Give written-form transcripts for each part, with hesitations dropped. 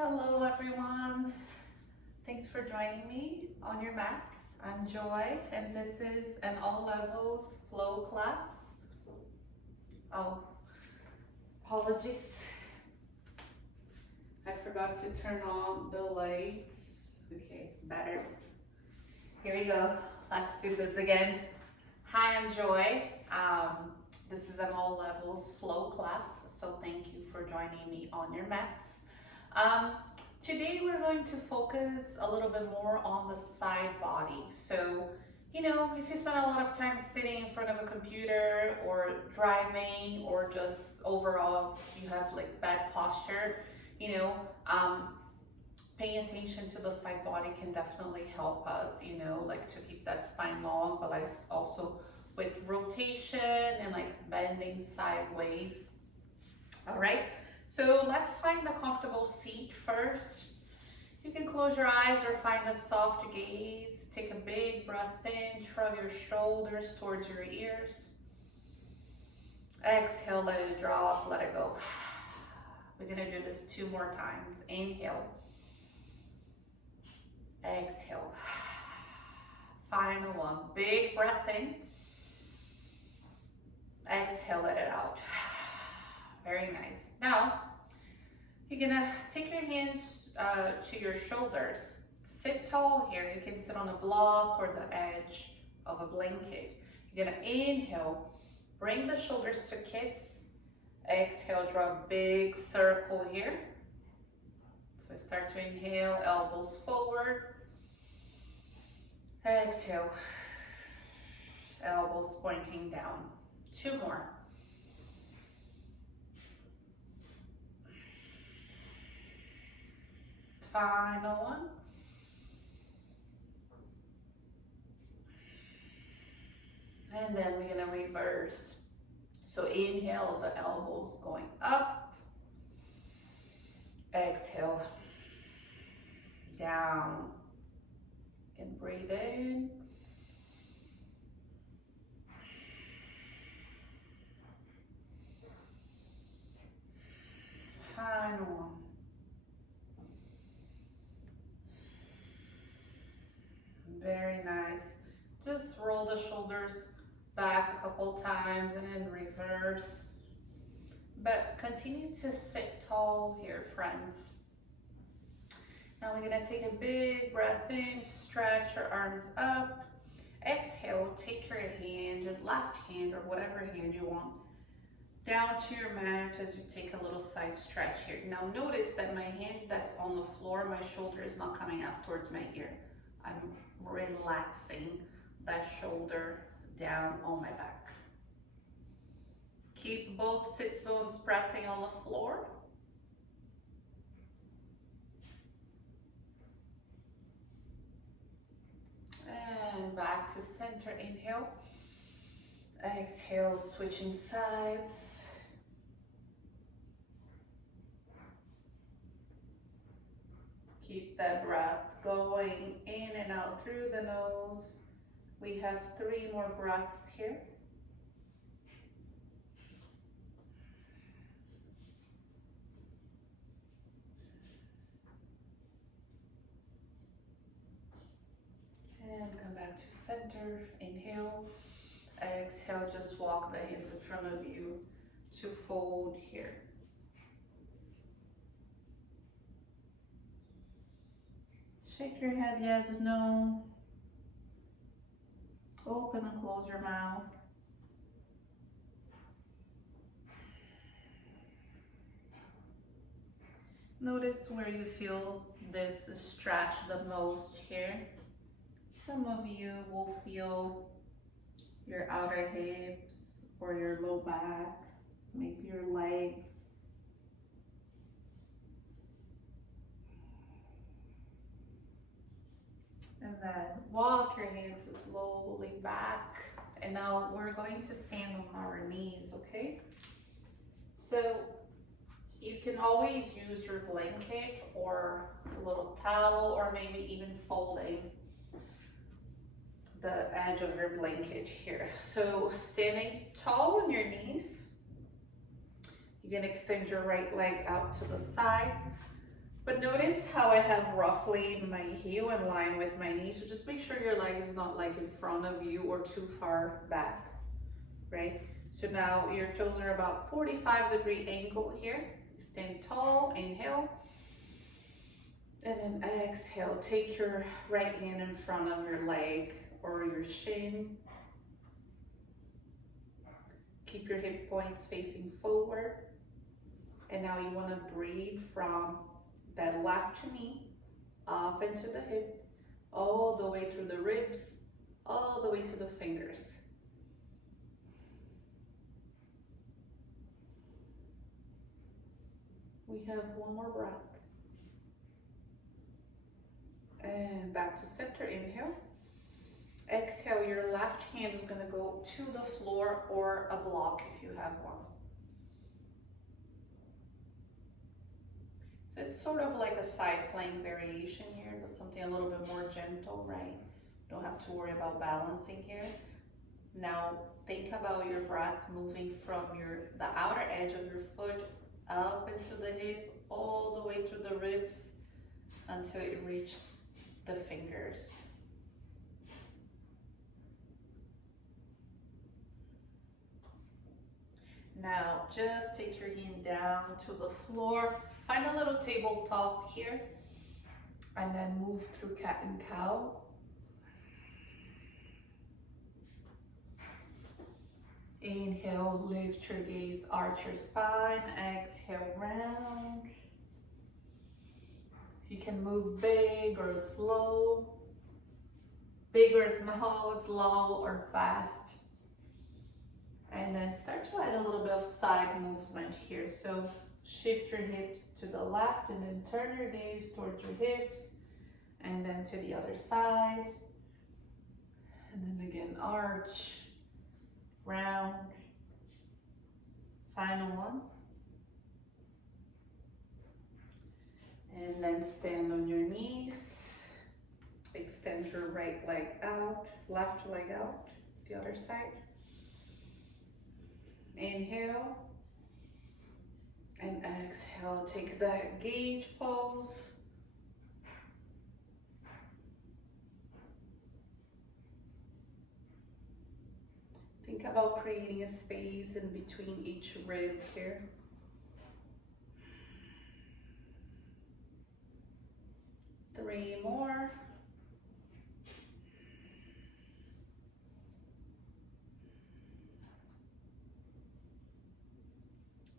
Hello everyone, thanks for joining me on your mats. I'm Joy and this is an all levels flow class. Oh, apologies, I forgot to turn on the lights. Okay, better. Here we go, let's do this again. Hi, I'm Joy. This is an all levels flow class, so thank you for joining me on your mats. Today we're going to focus a little bit more on the side body. So, if you spend a lot of time sitting in front of a computer or driving or just overall you have like bad posture, paying attention to the side body can definitely help us, like to keep that spine long, but like also with rotation and like bending sideways. All right. So let's find a comfortable seat first. You can close your eyes or find a soft gaze. Take a big breath in, shrug your shoulders towards your ears. Exhale, let it drop, let it go. We're gonna do this 2 more times. Inhale. Exhale. Final one. Big breath in. Exhale, let it out. Very nice. Now, you're gonna take your hands to your shoulders. Sit tall here. You can sit on a block or the edge of a blanket. You're gonna inhale, bring the shoulders to kiss. Exhale, draw a big circle here. So start to inhale, elbows forward. Exhale, elbows pointing down. 2 more. Final one. And then we're gonna reverse. So inhale, the elbows going up. Exhale, down. And breathe in. Final one. Very nice. Just roll the shoulders back a couple times and then reverse. But continue to sit tall here, friends. Now we're gonna take a big breath in, stretch your arms up. Exhale, take your hand, your left hand or whatever hand you want, down to your mat as you take a little side stretch here. Now notice that my hand that's on the floor, my shoulder is not coming up towards my ear. I'm relaxing that shoulder down on my back. Keep both sits bones pressing on the floor. And back to center, inhale. Exhale, switching sides. Keep that breath going in and out through the nose. We have 3 more breaths here. And come back to center, inhale. Exhale, just walk the hands in front of you to fold here. Shake your head yes, no. Open and close your mouth. Notice where you feel this stretch the most here. Some of you will feel your outer hips or your low back, maybe your legs. And then walk your hands slowly back. And now we're going to stand on our knees, okay? So you can always use your blanket or a little towel or maybe even folding the edge of your blanket here. So standing tall on your knees, you can extend your right leg out to the side. But notice how I have roughly my heel in line with my knee. So just make sure your leg is not like in front of you or too far back, right? So now your toes are about 45-degree angle here. Stand tall, inhale. And then exhale, take your right hand in front of your leg or your shin. Keep your hip points facing forward. And now you want to breathe from that left knee up into the hip, all the way through the ribs, all the way to the fingers. We have one more breath. And back to center, inhale. Exhale, your left hand is going to go to the floor or a block if you have one. So it's sort of like a side plank variation here, but something a little bit more gentle, right? Don't have to worry about balancing here. Now think about your breath moving from the outer edge of your foot up into the hip, all the way through the ribs until it reaches the fingers. Now just take your hand down to the floor, find a little tabletop here, and then move through cat and cow. Inhale, lift your gaze, arch your spine, exhale, round. You can move big or slow, big or small, slow or fast. And then start to add a little bit of side movement here. So shift your hips to the left and then turn your gaze towards your hips and then to the other side. And then again, arch, round. Final one. And then stand on your knees. Extend your right leg out, left leg out, the other side. Inhale and exhale, take that gauge pose. Think about creating a space in between each rib here. Three more.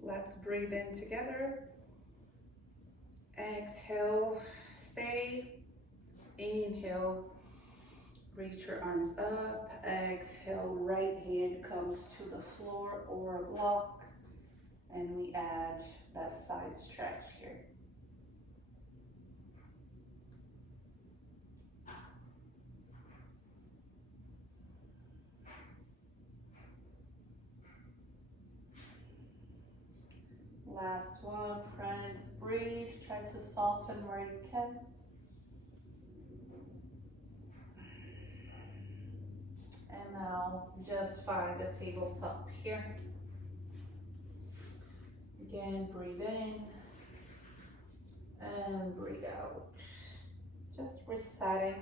Let's breathe in together. Exhale, stay. Inhale, reach your arms up. Exhale, right hand comes to the floor or a block. And we add that side stretch here. Last one, friends, breathe. Try to soften where you can. And now just find a tabletop here. Again, breathe in and breathe out. Just resetting.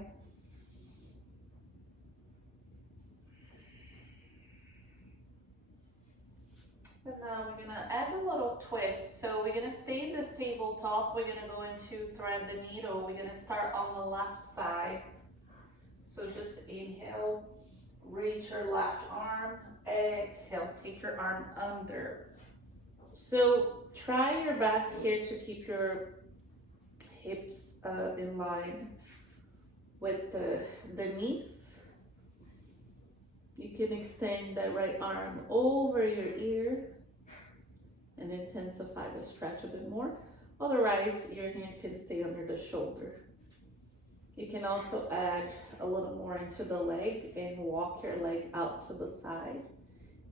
And now we're gonna add a little twist. So we're gonna stay in this tabletop. We're gonna go into thread the needle. We're gonna start on the left side. So just inhale, reach your left arm, exhale, take your arm under. So try your best here to keep your hips in line with the knees. You can extend that right arm over your ear and intensify the stretch a bit more. Otherwise, your hand can stay under the shoulder. You can also add a little more into the leg and walk your leg out to the side.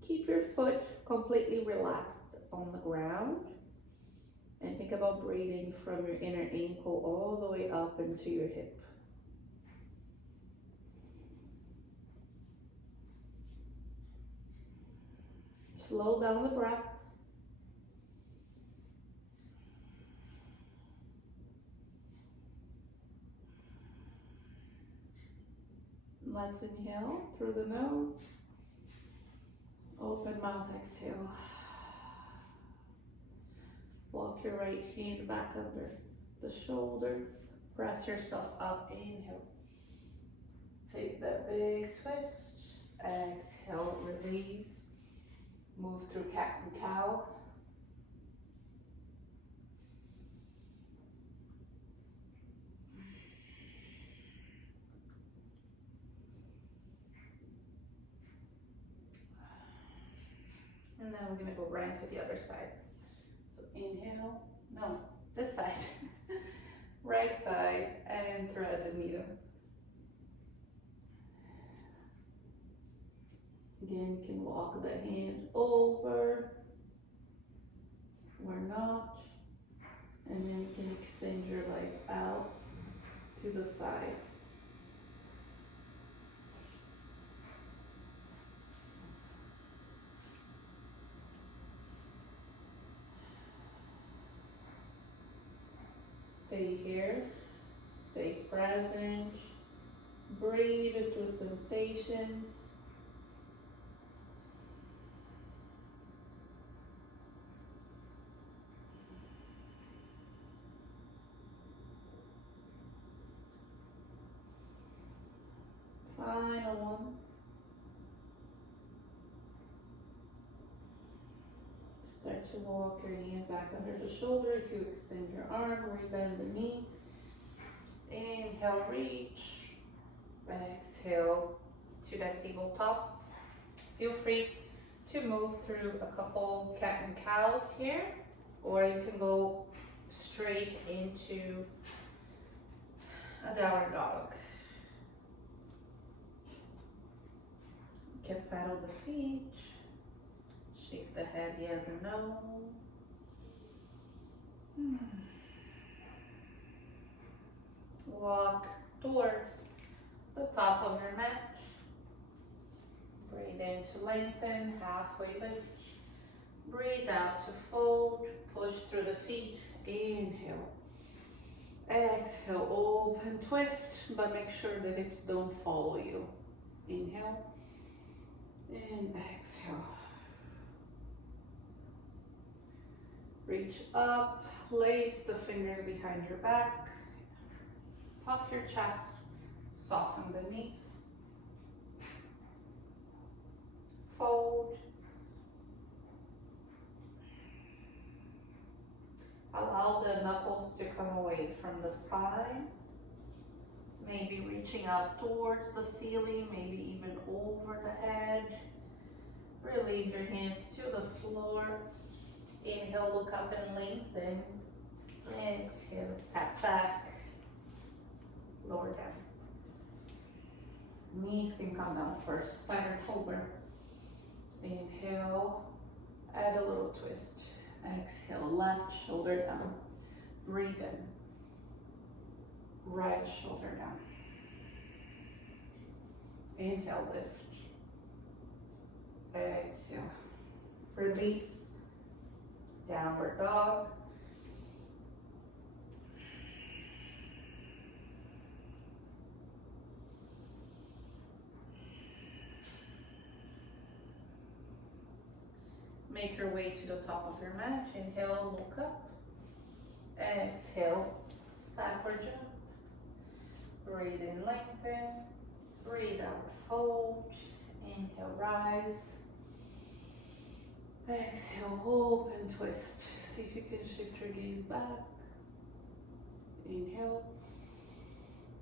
Keep your foot completely relaxed on the ground and think about breathing from your inner ankle all the way up into your hip. Slow down the breath. Let's inhale through the nose. Open mouth, exhale. Walk your right hand back under the shoulder. Press yourself up, inhale. Take that big twist. Exhale, release. Move through cat and cow. And then we're gonna go right to the other side. So inhale, no, this side. Right side, and thread the needle. Again, you can walk the hand over or not, and then you can extend your leg out to the side. Stay here, stay present, breathe through sensations. Final one. Start to walk your hand back under the shoulder. If you extend your arm, rebend the knee. Inhale, reach. Exhale to that tabletop. Feel free to move through a couple cat and cows here, or you can go straight into a downward dog. You can paddle the feet, shake the head yes and no. Walk towards the top of your mat. Breathe in to lengthen, halfway lift. Breathe out to fold, push through the feet. Inhale. Exhale, open twist, but make sure the hips don't follow you. Inhale and exhale. Reach up, place the fingers behind your back. Puff your chest, soften the knees. Fold. Allow the knuckles to come away from the spine. Maybe reaching up towards the ceiling, maybe even over the head. Release your hands to the floor. Inhale, look up and lengthen. Exhale, step back. Lower down. Knees can come down first, spider cobra. Inhale, add a little twist. Exhale, left shoulder down. Breathe in. Right shoulder down. Inhale, lift. Exhale. Release. Downward dog. Make your way to the top of your mat. Inhale, look up. Exhale, backward jump. Breathe in, lengthen. Breathe out, fold. Inhale, rise. Exhale, open, twist. See if you can shift your gaze back. Inhale.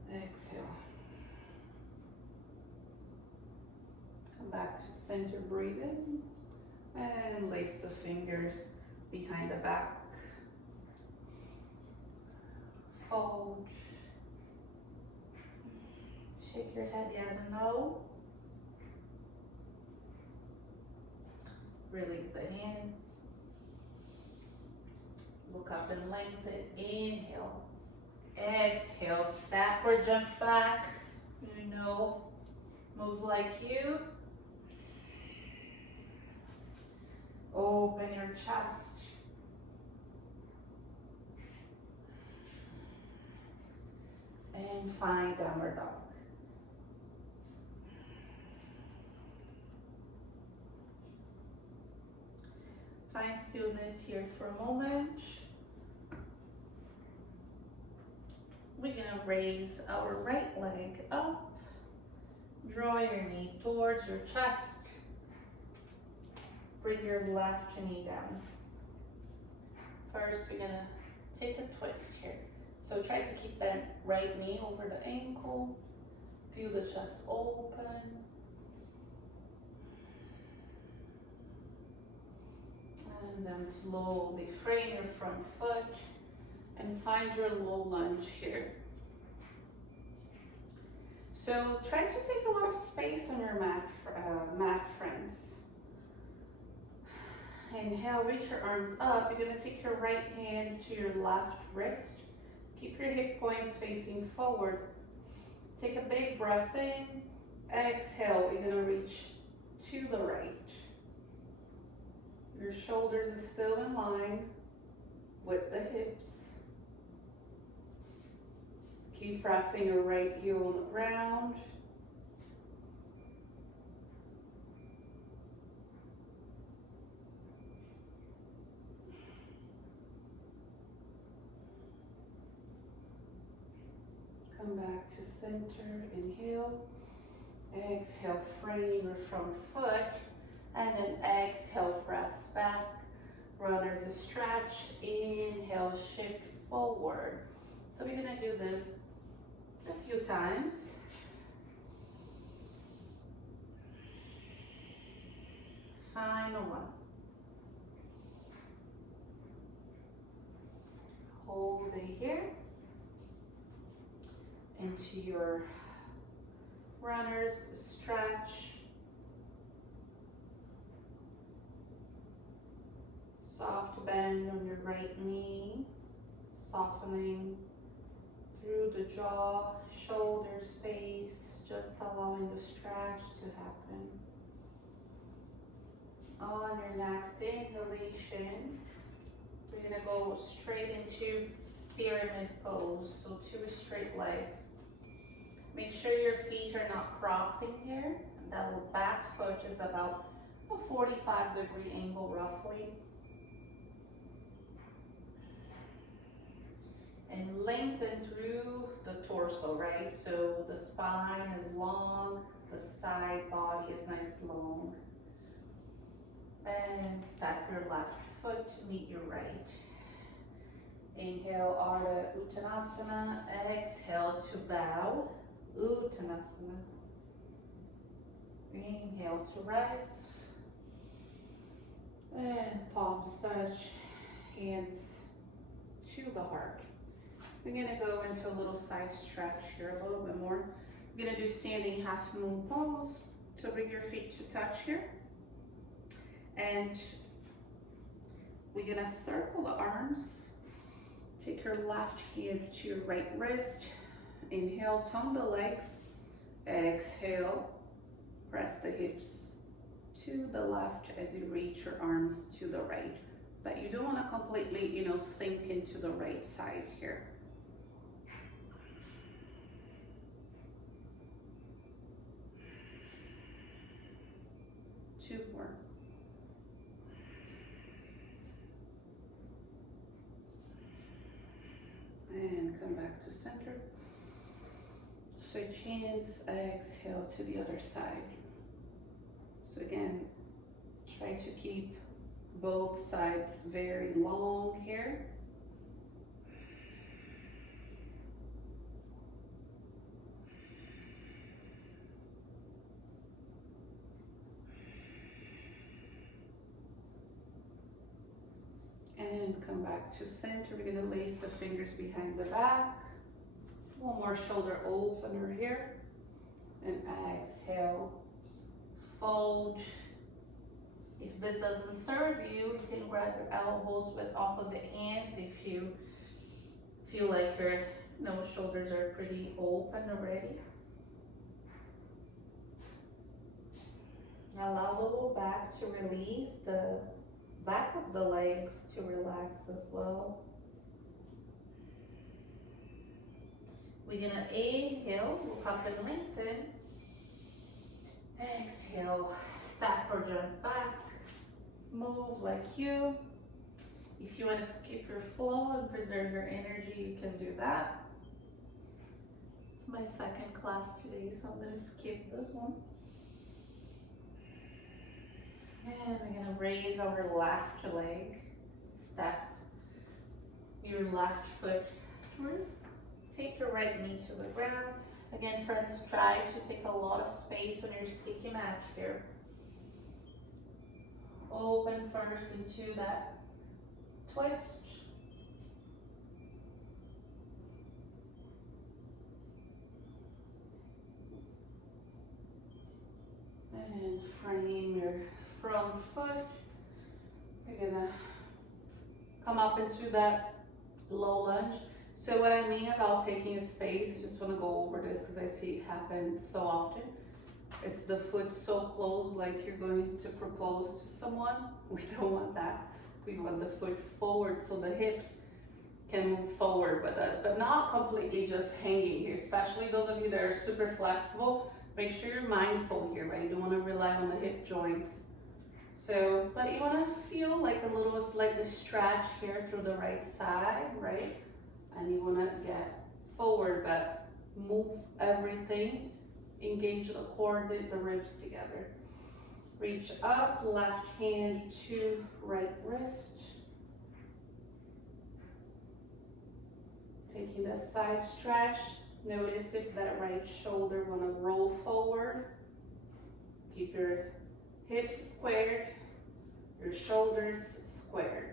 Exhale. Come back to center, breathe in. And lace the fingers behind the back. Fold. Shake your head yes and no. Release the hands. Look up and lengthen. Inhale. Exhale. Backward jump back. You know, move like you. Open your chest. And find downward dog. Find stillness here for a moment. We're gonna raise our right leg up. Draw your knee towards your chest. Bring your left knee down. First, we're gonna take a twist here. So try to keep that right knee over the ankle. Feel the chest open. And then slowly frame your front foot and find your low lunge here. So try to take a lot of space on your mat, friends. Inhale, reach your arms up. You're gonna take your right hand to your left wrist. Keep your hip points facing forward. Take a big breath in. Exhale, you're gonna reach to the right. Your shoulders are still in line with the hips. Keep pressing your right heel on the ground. Come back to center, inhale. Exhale, frame your front foot. And then exhale, press back. Runners stretch. Inhale, shift forward. So we're gonna do this a few times. Final one. Hold it here. Into your runners stretch. Soft bend on your right knee, softening through the jaw, shoulder space, just allowing the stretch to happen. On your next inhalation, we're gonna go straight into pyramid pose, so 2 straight legs. Make sure your feet are not crossing here. That back foot is about a 45-degree angle roughly. And lengthen through the torso, right? So the spine is long, the side body is nice long. And step your left foot to meet your right. Inhale, Ardha Uttanasana. Exhale to bow, Uttanasana. Inhale to rise. And palms touch, hands to the heart. We're gonna go into a little side stretch here, a little bit more. We're gonna do standing half moon pose. So bring your feet to touch here. And we're gonna circle the arms. Take your left hand to your right wrist. Inhale, tone the legs. Exhale, press the hips to the left as you reach your arms to the right. But you don't wanna completely, sink into the right side here. 2 more. And come back to center. Switch hands, exhale to the other side. So again, try to keep both sides very long here. And come back to center. We're gonna lace the fingers behind the back. One more shoulder opener here. And exhale, fold. If this doesn't serve you, you can grab your elbows with opposite hands if you feel like your shoulders are pretty open already. Allow the low back to release, the back of the legs to relax as well. We're gonna inhale, look up and lengthen. Exhale, step or jump back. move like you. If you want to skip your flow and preserve your energy, you can do that. It's my second class today, so I'm going to skip this one. And we're going to raise our left leg, step your left foot through, take your right knee to the ground. Again, friends, try to take a lot of space on your sticky mat here. Open first into that twist. And frame your front foot. You're gonna come up into that low lunge. So what I mean about taking a space, I just want to go over this because I see it happen so often. It's the foot so close, like you're going to propose to someone. We don't want that. We want the foot forward so the hips can move forward with us, but not completely just hanging here, especially those of you that are super flexible. Make sure you're mindful here, right? You don't want to rely on the hip joints. So, but you want to feel like a little slightly stretch here through the right side, right? And you want to get forward, but move everything. Engage the core, the ribs together. Reach up, left hand to right wrist. Taking that side stretch. Notice if that right shoulder want to roll forward. Keep your hips squared, your shoulders squared.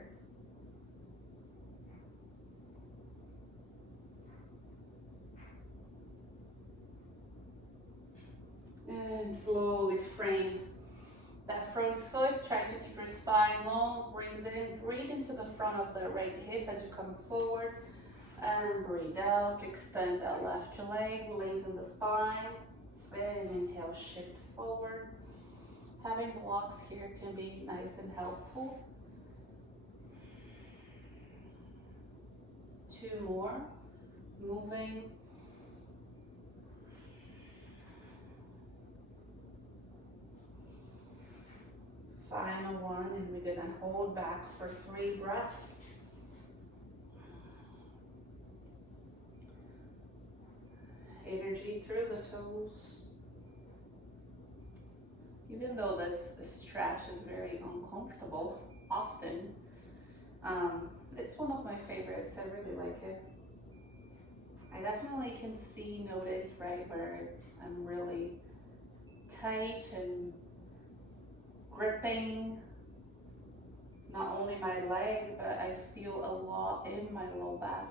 And slowly frame that front foot. Try to keep your spine long. Breathe into the front of the right hip as you come forward. And breathe out. Extend that left leg. Lengthen the spine. And inhale, shift forward. Having blocks here can be nice and helpful. 2 more. Moving. Final one, and we're gonna hold back for 3 breaths. Energy through the toes. Even though this stretch is very uncomfortable often, it's one of my favorites. I really like it. I definitely can notice right where I'm really tight and gripping not only my leg, but I feel a lot in my low back.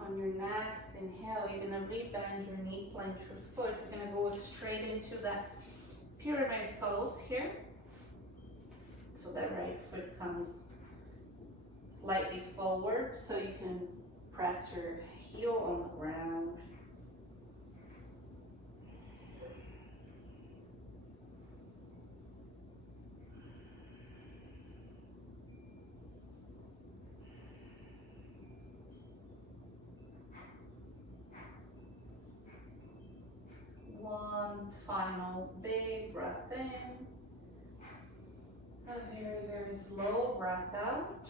On your next inhale, you're gonna rebend your knee, plant your foot. You're gonna go straight into that pyramid pose here. So that right foot comes slightly forward so you can press your heel on the ground. One final big breath in. A very, very slow breath out.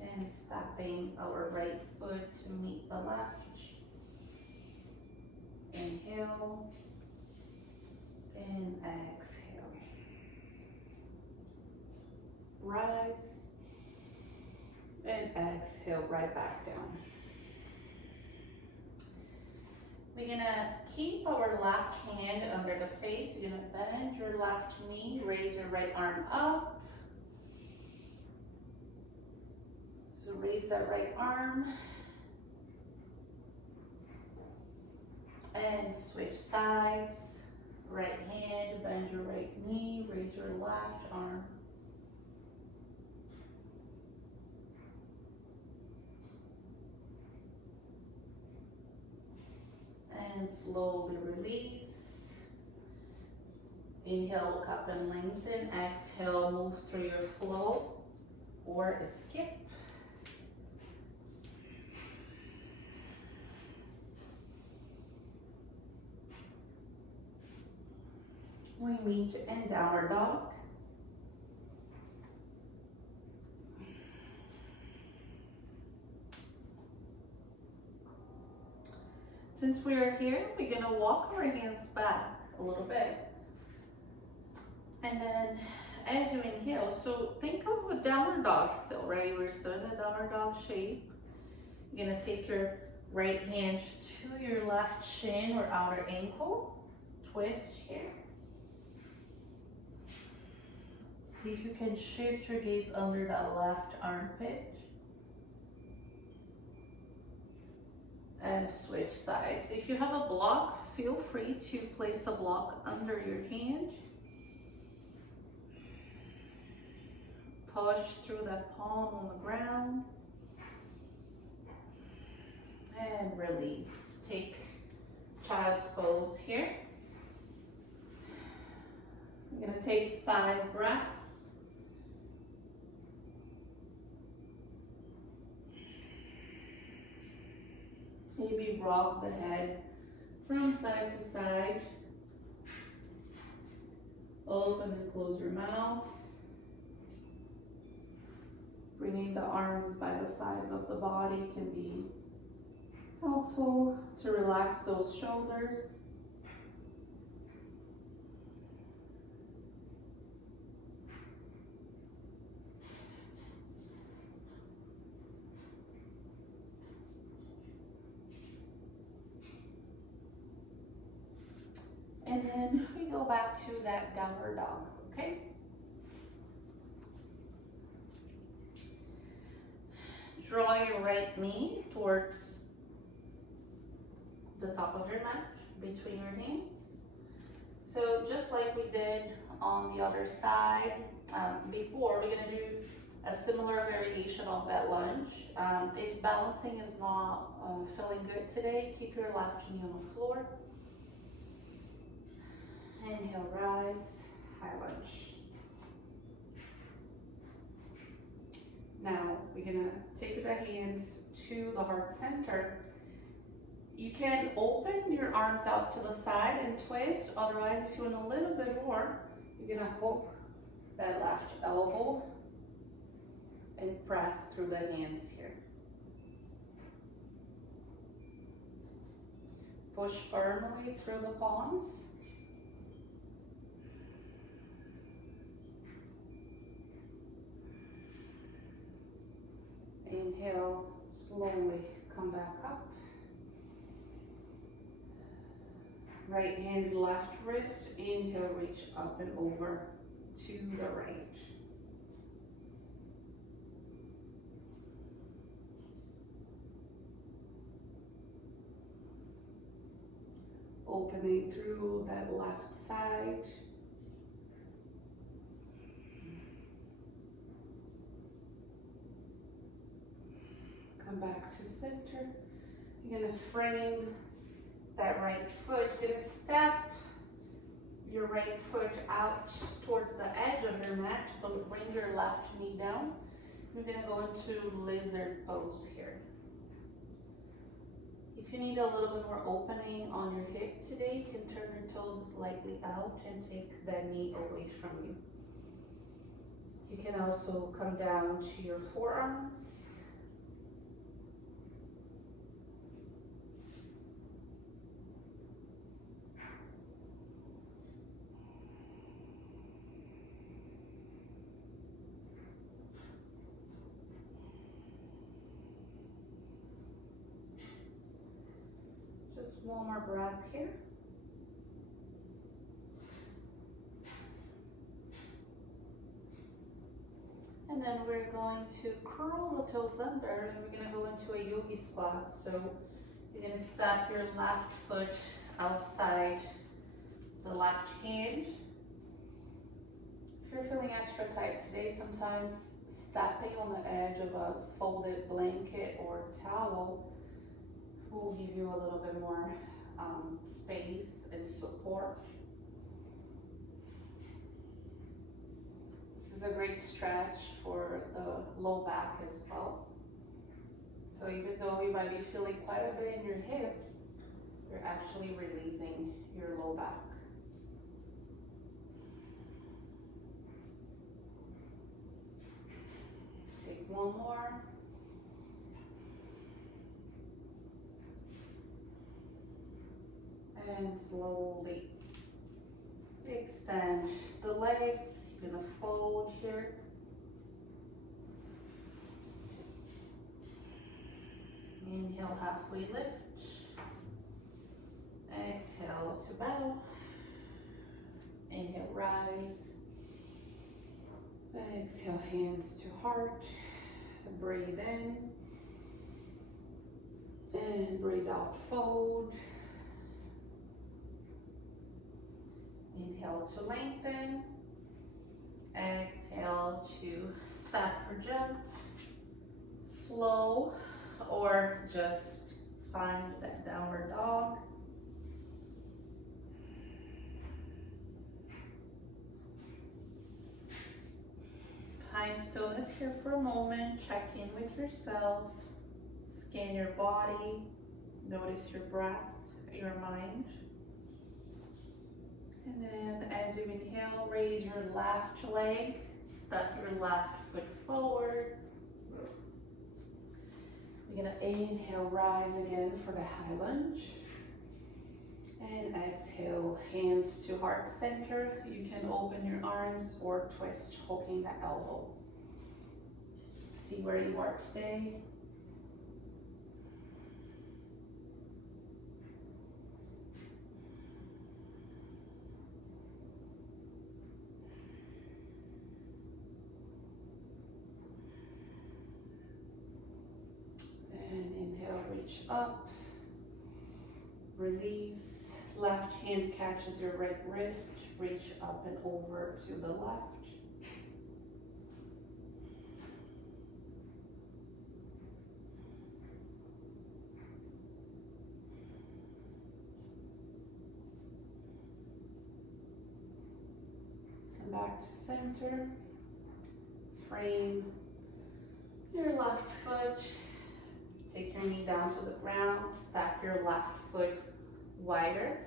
And stepping our right foot to meet the left. Inhale and exhale. Rise and exhale right back down. We're gonna keep our left hand under the face. You're gonna bend your left knee, raise your right arm up. So raise that right arm and switch sides. Right hand, bend your right knee, raise your left arm. And slowly release. Inhale, cup and lengthen. Exhale, move through your flow or skip. We meet in downward dog. Since we are here, we're gonna walk our hands back a little bit. And then as you inhale, so think of a downward dog still, right? We're still in the downward dog shape. You're gonna take your right hand to your left shin or outer ankle. Twist here. See if you can shift your gaze under that left armpit. And switch sides. If you have a block, feel free to place a block under your hand. Push through that palm on the ground. And release. Take child's pose here. We're gonna take 5 breaths. Maybe rock the head from side to side. Open and close your mouth. Bringing the arms by the sides of the body can be helpful to relax those shoulders. And then we go back to that downward dog, okay? Draw your right knee towards the top of your mat, between your hands. So just like we did on the other side before, we're gonna do a similar variation of that lunge. If balancing is not feeling good today, keep your left knee on the floor. Inhale, rise, high lunge. Now, we're gonna take the hands to the heart center. You can open your arms out to the side and twist. Otherwise, if you want a little bit more, you're gonna hook that left elbow and press through the hands here. Push firmly through the palms. Inhale, slowly come back up. Right hand, left wrist. Inhale, reach up and over to the right. Opening through that left side. Come back to center. You're gonna frame that right foot. You're gonna step your right foot out towards the edge of your mat, but bring your left knee down. You're gonna go into lizard pose here. If you need a little bit more opening on your hip today, you can turn your toes slightly out and take that knee away from you. You can also come down to your forearms. Just one more breath here. And then we're going to curl the toes under and we're going to go into a yogi squat. So you're going to step your left foot outside the left hand. If you're feeling extra tight today, sometimes stepping on the edge of a folded blanket or towel will give you a little bit more space and support. This is a great stretch for the low back as well. So even though you might be feeling quite a bit in your hips, you're actually releasing your low back. one more. And slowly extend the legs. You're gonna fold here. Inhale, halfway lift. Exhale to bow. Inhale, rise. Exhale, hands to heart. Breathe in. And breathe out, fold. Inhale to lengthen. Exhale to stop or jump. Flow, or just find that downward dog. Find stillness here for a moment. Check in with yourself. Scan your body. Notice your breath, your mind. And then as you inhale, raise your left leg. Step your left foot forward. You're gonna inhale, rise again for the high lunge. And exhale, hands to heart center. You can open your arms or twist, hooking the elbow. See where you are today. And inhale, reach up. Release. Left hand catches your right wrist. Reach up and over to the left. Come back to center. Frame your left foot. Take your knee down to the ground. Stack your left foot wider,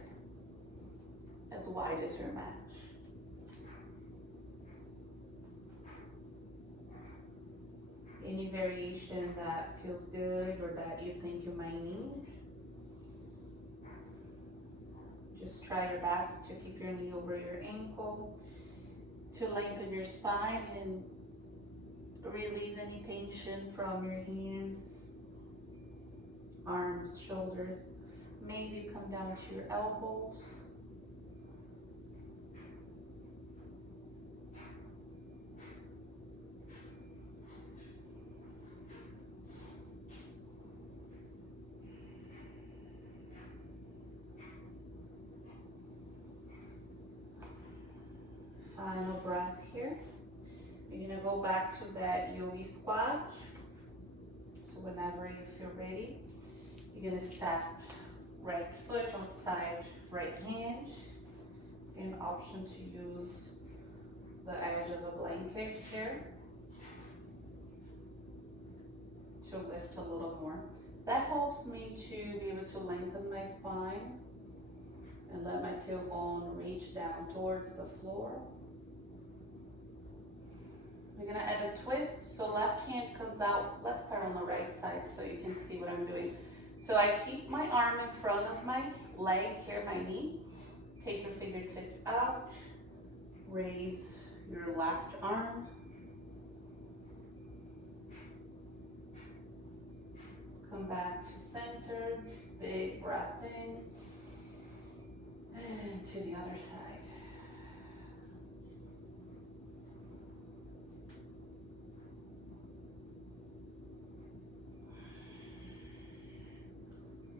as wide as your mat. Any variation that feels good or that you think you might need, just try your best to keep your knee over your ankle, to lengthen your spine and release any tension from your hands, arms, shoulders. Maybe come down to your elbows. Final breath here. You're gonna go back to that yogi squat. So whenever you feel ready, you're gonna step right foot outside right hand. An option to use the edge of a blanket here to lift a little more. That helps me to be able to lengthen my spine and let my tailbone reach down towards the floor. We're gonna add a twist, so left hand comes out. Let's start on the right side so you can see what I'm doing. So I keep my arm in front of my leg here, my knee. Take your fingertips out. Raise your left arm. Come back to center. Big breath in. And to the other side.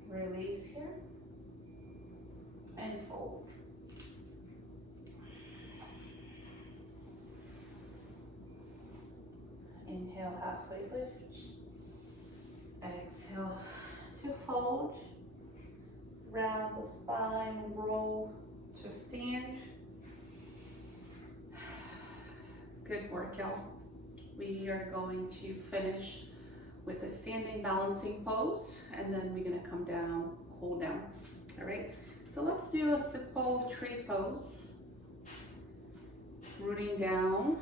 Release here and fold. Inhale, halfway lift. Exhale to fold. Round the spine, roll to stand. Good workout. We are going to finish with a standing balancing pose, and then we're gonna come down, cool down. All right, so let's do a simple tree pose. Rooting down,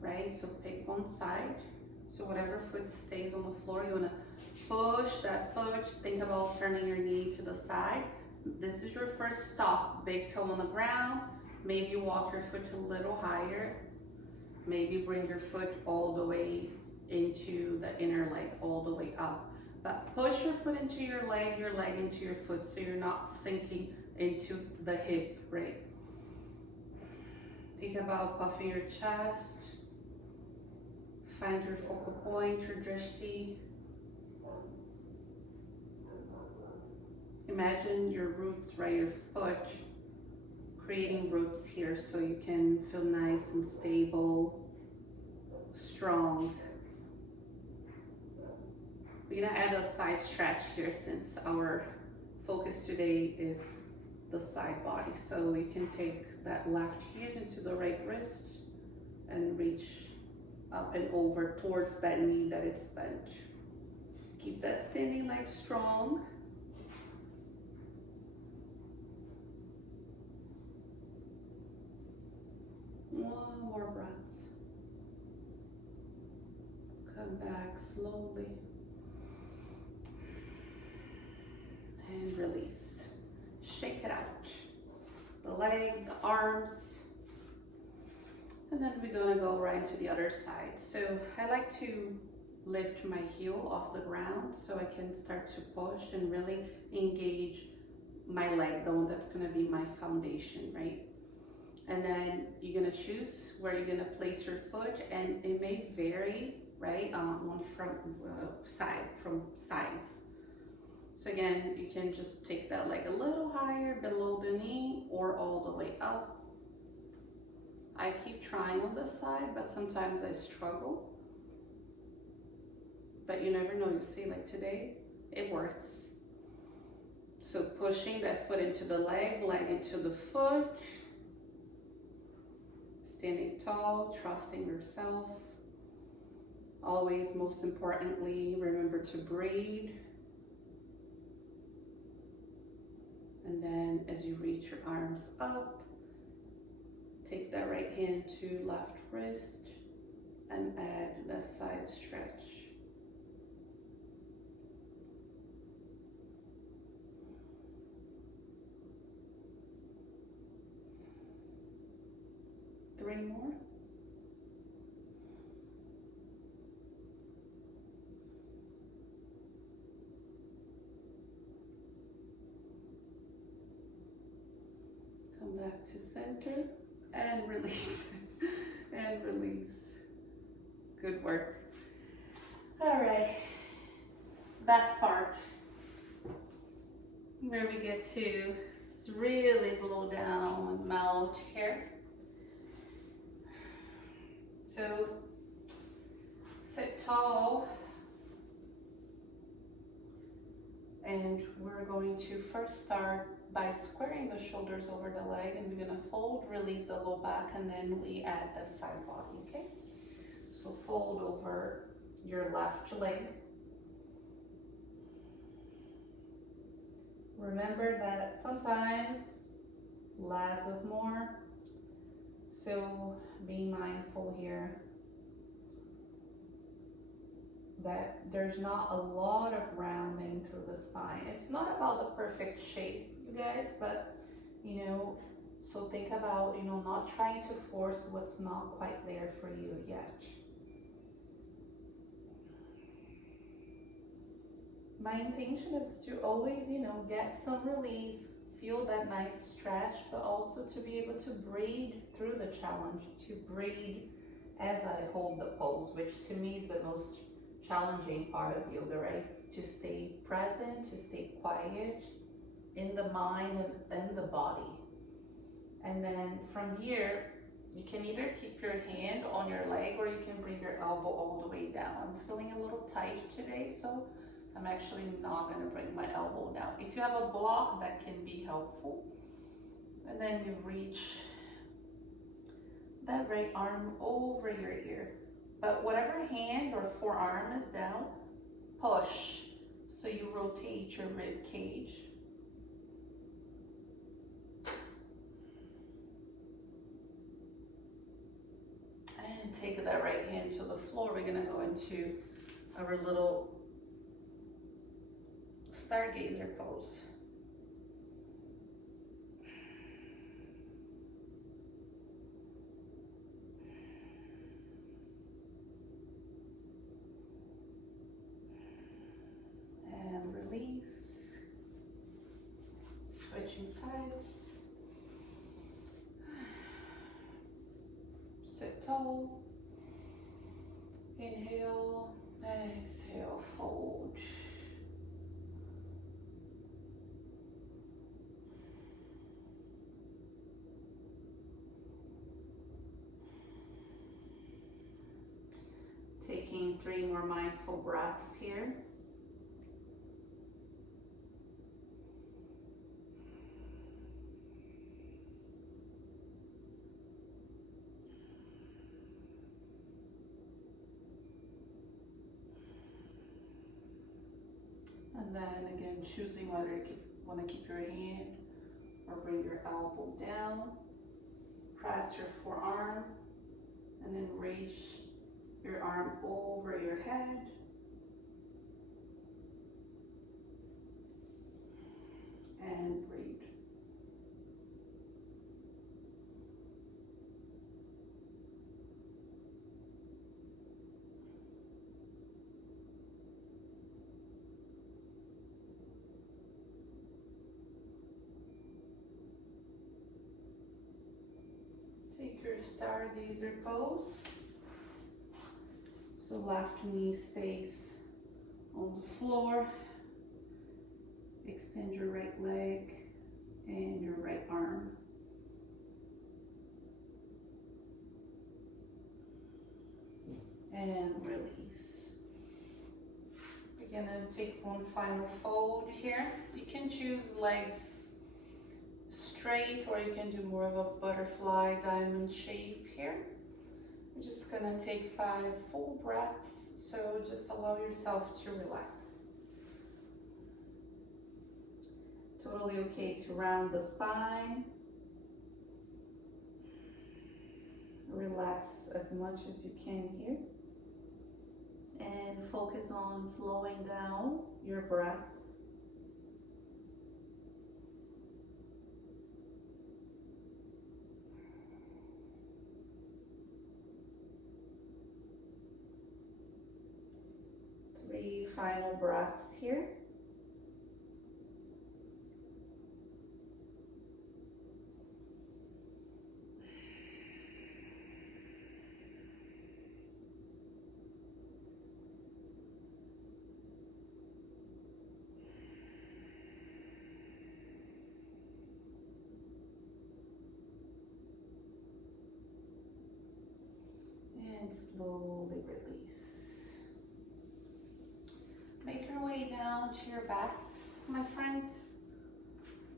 right? So pick one side, So whatever foot stays on the floor, you wanna push that foot. Think about turning your knee to the side. This is your first stop, big toe on the ground. Maybe walk your foot a little higher. Maybe bring your foot all the way into the inner leg, all the way up. But push your foot into your leg into your foot, so you're not sinking into the hip, right? Think about puffing your chest. Find your focal point, your drishti. Imagine your roots, right? Your foot creating roots here so you can feel nice and stable, strong. We're gonna add a side stretch here since our focus today is the side body. So you can take that left hand into the right wrist and reach up and over towards that knee that it's bent. Keep that standing leg strong. One more breath. Come back slowly. And release. Shake it out. The leg, the arms. And then we're gonna go right to the other side. So I like to lift my heel off the ground so I can start to push and really engage my leg, the one that's gonna be my foundation, right? And then you're gonna choose where you're gonna place your foot, and it may vary, right? One from sides. So again, you can just take that leg a little higher below the knee or all the way up. I keep trying on this side, but sometimes I struggle. But you never know, you see, like today, it works. So pushing that foot into the leg into the foot. Standing tall, trusting yourself. Always, most importantly, remember to breathe. And then as you reach your arms up, take that right hand to left wrist and add the side stretch. Three more. Come back to center and release. And release. Good work. All right, best part, where we get to really slow down and melt here. So sit tall, and we're going to first start by squaring the shoulders over the leg, and we're gonna fold, release the low back, and then we add the side body, okay? So fold over your left leg. Remember that sometimes less is more, so be mindful here that there's not a lot of rounding through the spine. It's not about the perfect shape, you guys, but you know, so think about, you know, not trying to force what's not quite there for you yet. My intention is to always, you know, get some release, feel that nice stretch, but also to be able to breathe through the challenge, to breathe as I hold the pose, which to me is the most challenging part of yoga, right? To stay present, to stay quiet in the mind and in the body. And then from here, you can either keep your hand on your leg or you can bring your elbow all the way down. I'm feeling a little tight today, so I'm actually not going to bring my elbow down. If you have a block, that can be helpful. And then you reach that right arm over your ear. But whatever hand or forearm is down, push. So you rotate your rib cage. And take that right hand to the floor. floor, we're gonna go into our little stargazer pose. And release. Switching sides. Sit tall. Inhale, exhale, fold. Taking 3 more mindful breaths here. And then again, choosing whether you want to keep your hand or bring your elbow down. Press your forearm and then reach your arm over your head. And breathe. Take your stargazer pose. So left knee stays on the floor. Extend your right leg and your right arm. And release. We're gonna take one final fold here. You can choose legs straight, or you can do more of a butterfly diamond shape here. We're just gonna take 5 full breaths, so just allow yourself to relax. Totally okay to round the spine. Relax as much as you can here. And focus on slowing down your breath. Three final breaths here. And slowly release. Make your way down to your backs, my friends.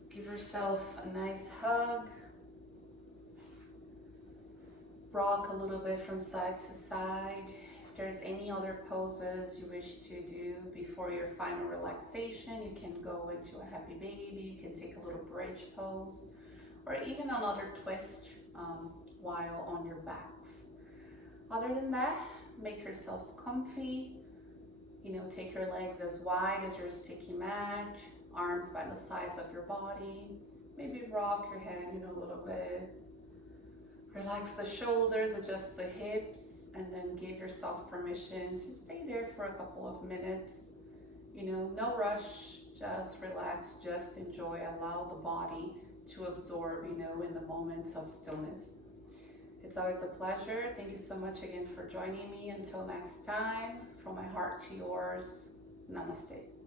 Give yourself a nice hug. Rock a little bit from side to side. If there's any other poses you wish to do before your final relaxation, you can go into a happy baby, you can take a little bridge pose, or even another twist while on your backs. Other than that, make yourself comfy. You know, take your legs as wide as your sticky mat, arms by the sides of your body. Maybe rock your head, a little bit. Relax the shoulders, adjust the hips, and then give yourself permission to stay there for a couple of minutes. No rush, just relax, just enjoy, allow the body to absorb, in the moments of stillness. It's always a pleasure. Thank you so much again for joining me. Until next time, from my heart to yours, namaste.